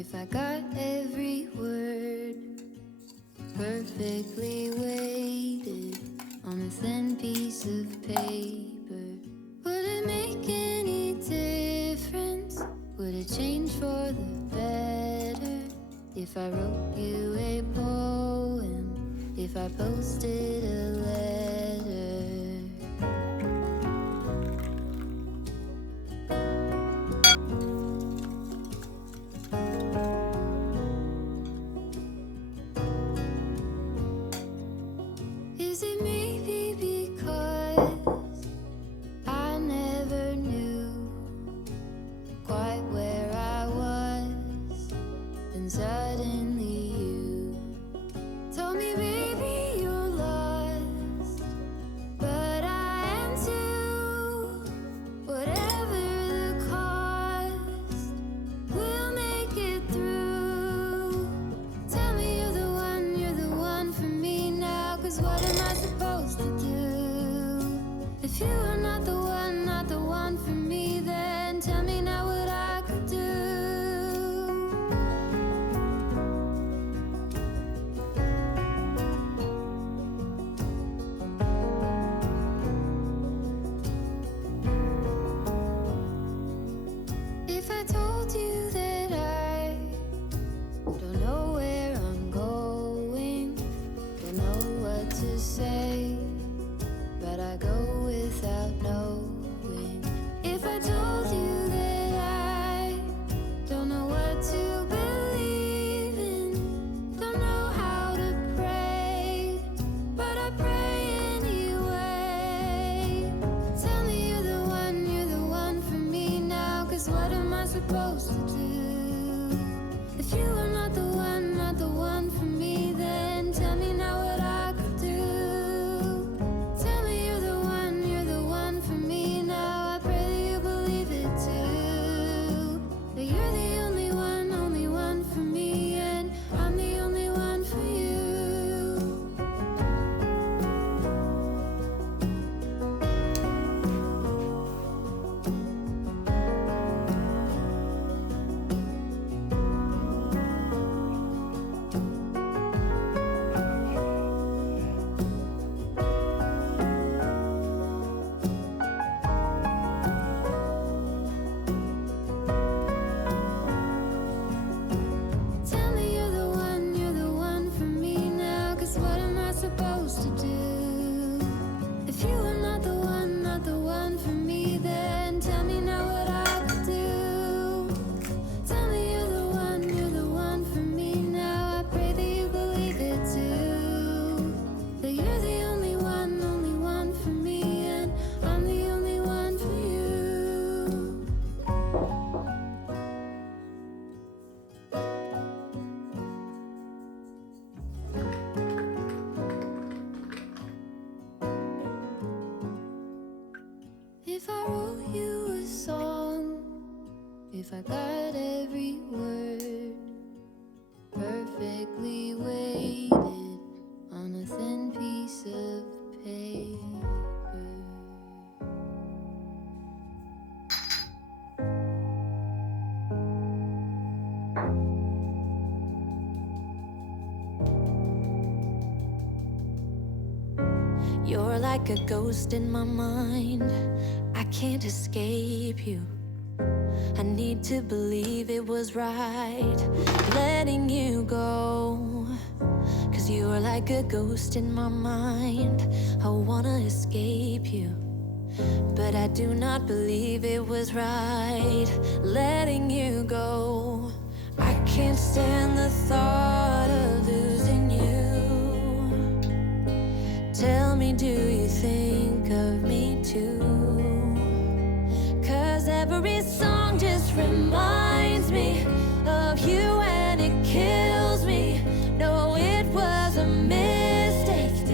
If I got every word perfectly weighted on a thin piece of paper, would it make any difference? Would it change for the better? If I wrote you a poem, if I posted a letter? Is it maybe because I never knew quite where I was, and suddenly you told me, baby, you're lost, but I am too. Whatever the cost, we'll make it through. Tell me you're the one for me now, 'cause what am I supposed to do? If you are not the one for me, then tell me now what I could do. If I told you that I don't know where I'm going, don't know what to say, but I go without knowing. If I told you that I don't know what to believe in, don't know how to pray, but I pray anyway. Tell me you're the one for me now, 'cause what am I supposed to do? If you are not the one for me, then tell me now what I could do. Tell me you're the one for me now. I pray that you believe it too. That you're the only one for me, and I'm the only one for you. Tell me you're the one for me now, 'cause what am I supposed to do? If you are not the one for me, then tell me now what I could do. Tell me you're the one for me now. I pray that you believe it too. That you're the only one for me, and I'm the only one for you. If I wrote you a song, if I got every word perfectly weighted on a thin piece of paper. You're like a ghost in my mind. I can't escape you. I need to believe it was right letting you go. 'Cause you're like a ghost in my mind. I wanna escape you, but I do not believe it was right letting you go. I can't stand the thought of losing you. Tell me, do you think of me too? 'Cause every song just reminds me of you, and it kills me. No, it was a mistake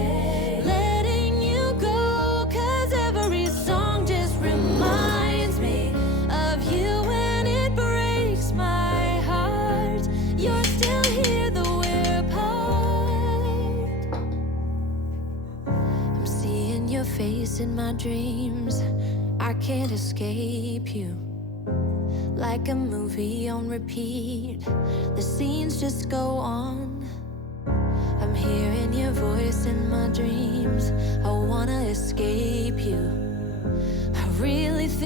letting you go. 'Cause every song just reminds me of you, and it breaks my heart. You're still here, though we're apart. I'm seeing your face in my dreams. I can't escape you. like a movie on repeat. The scenes just go on. I'm hearing your voice in my dreams. I wanna escape you. I really